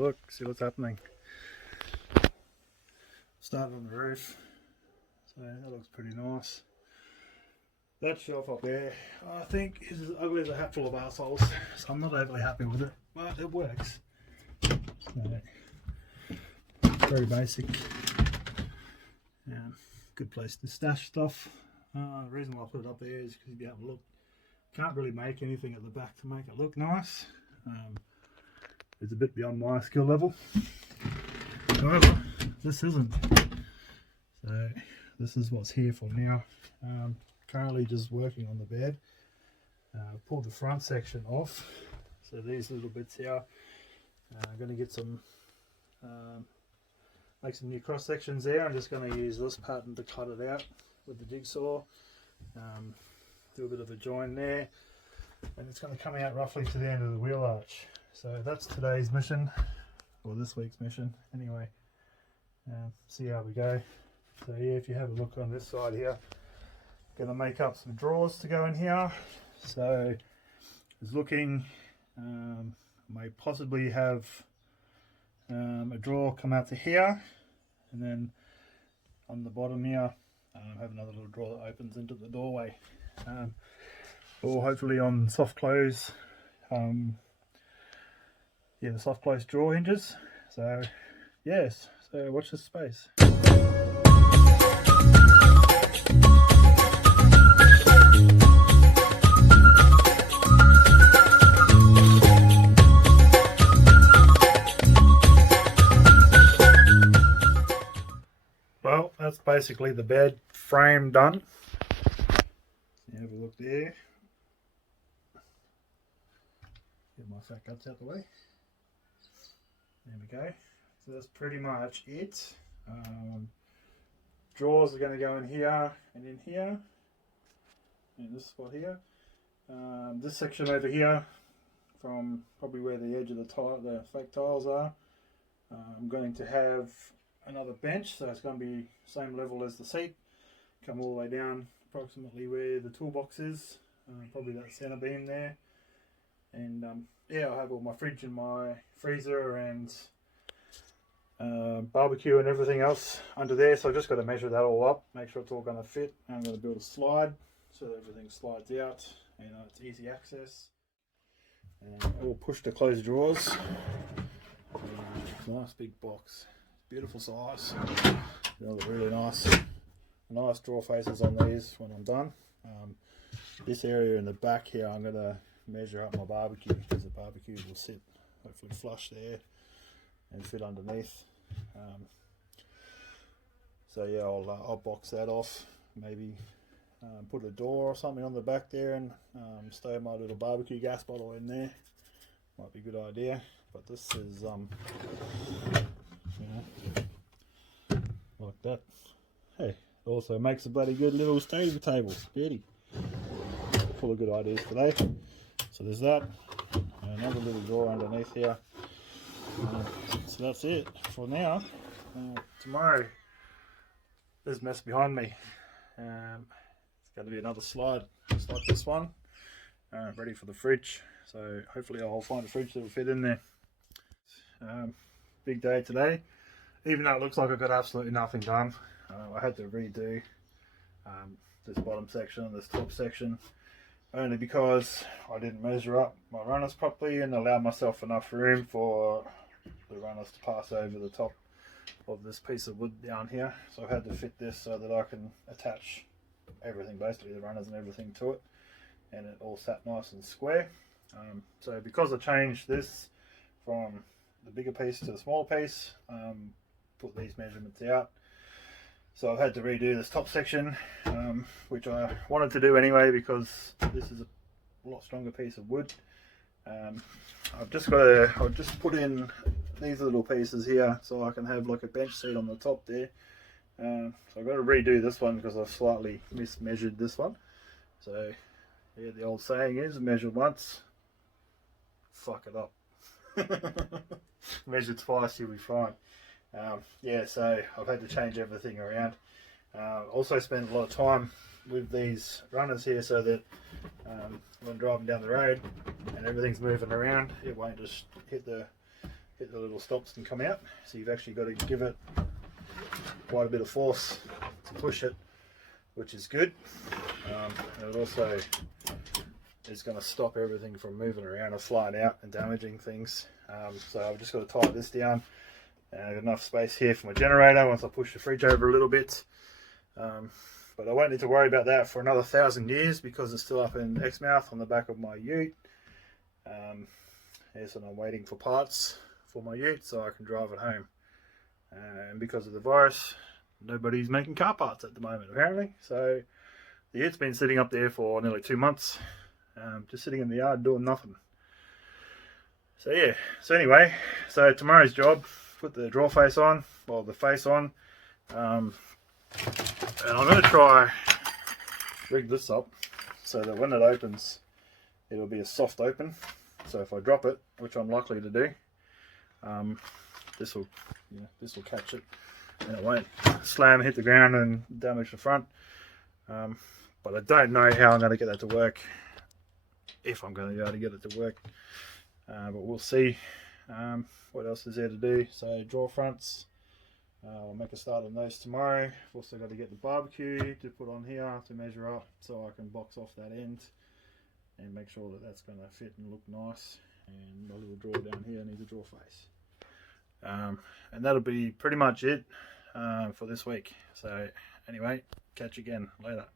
look, see what's happening. Started on the roof, so that looks pretty nice. That shelf up there, I think is as ugly as a hatful of arseholes, so I'm not overly happy with it, but it works. So, very basic. Good place to stash stuff. The reason why I put it up there is because you have a look. Can't really make anything at the back to make it look nice. It's a bit beyond my skill level. However, this isn't. So this is what's here for now. Currently just working on the bed. Pulled the front section off. So these little bits here. I'm going to get some, make some new cross sections there. I'm just going to use this pattern to cut it out with the jigsaw. Do a bit of a join there, and it's going to come out roughly to the end of the wheel arch. So that's today's mission, or this week's mission anyway. See how we go. So yeah, if you have a look on this side here, going to make up some drawers to go in here. So I was looking, may possibly have a drawer come out to here, and then on the bottom here have another little drawer that opens into the doorway, or hopefully on soft close, the soft close drawer hinges. So yes, so watch this space. Well, that's basically the bed frame done. You have a look there. Get my fat guts out the way. There we go. So that's pretty much it. Drawers are going to go in here and in here, in this spot here. This section over here, from probably where the edge of the fake tiles are, I'm going to have another bench, so it's going to be same level as the seat, come all the way down approximately where the toolbox is, probably that center beam there. And yeah, I'll have all my fridge and my freezer and barbecue and everything else under there, so I've just got to measure that all up, make sure it's all going to fit. I'm going to build a slide so that everything slides out, it's easy access. And I will push to close drawers. Nice big box, beautiful size. Really nice drawer faces on these when I'm done. This area in the back here, I'm going to measure up my barbecue, because the barbecue will sit hopefully flush there and fit underneath. So yeah, I'll box that off, maybe put a door or something on the back there, and stow my little barbecue gas bottle in there. Might be a good idea. But this is like that. Hey, it also makes a bloody good little study table. Beauty. Full of good ideas today. So there's that. Another little drawer underneath here. So that's it for now. Tomorrow, this mess behind me. It's going to be another slide, just like this one. Ready for the fridge. So hopefully I'll find a fridge that will fit in there. Big day today. Even though it looks like I've got absolutely nothing done, I had to redo this bottom section and this top section, only because I didn't measure up my runners properly and allow myself enough room for the runners to pass over the top of this piece of wood down here. So I had to fit this so that I can attach everything, basically the runners and everything, to it, and it all sat nice and square. So because I changed this from the bigger piece to the smaller piece, put these measurements out, so I've had to redo this top section, which I wanted to do anyway because this is a lot stronger piece of wood. I've just put in these little pieces here so I can have like a bench seat on the top there. So I've got to redo this one because I've slightly mismeasured this one. So yeah, the old saying is, measure once, fuck it up. Measure twice, you'll be fine. Yeah, so I've had to change everything around. Also spent a lot of time with these runners here so that when driving down the road and everything's moving around, it won't just hit the hit the little stops and come out. So you've actually got to give it quite a bit of force to push it, which is good. And it also is going to stop everything from moving around or flying out and damaging things. So I've just got to tie this down. I've got enough space here for my generator once I push the fridge over a little bit. But I won't need to worry about that for another 1,000 years because it's still up in Exmouth on the back of my ute. Yes, and I'm waiting for parts for my ute so I can drive it home. And because of the virus, nobody's making car parts at the moment apparently. So the ute's been sitting up there for nearly 2 months, just sitting in the yard doing nothing. So yeah, so anyway, so tomorrow's job, put the draw face on, well the face on, and I'm going to try rig this up so that when it opens it'll be a soft open. So if I drop it, which I'm likely to do, this will catch it and it won't slam, hit the ground and damage the front. But I don't know how I'm going to get that to work, if I'm going to be able to get it to work, but we'll see. What else is there to do? So draw fronts, I'll make a start on those tomorrow. I've also got to get the barbecue to put on here to measure up so I can box off that end and make sure that that's going to fit and look nice. And my little drawer down here needs a draw face. And that'll be pretty much it for this week. So anyway, catch you again later.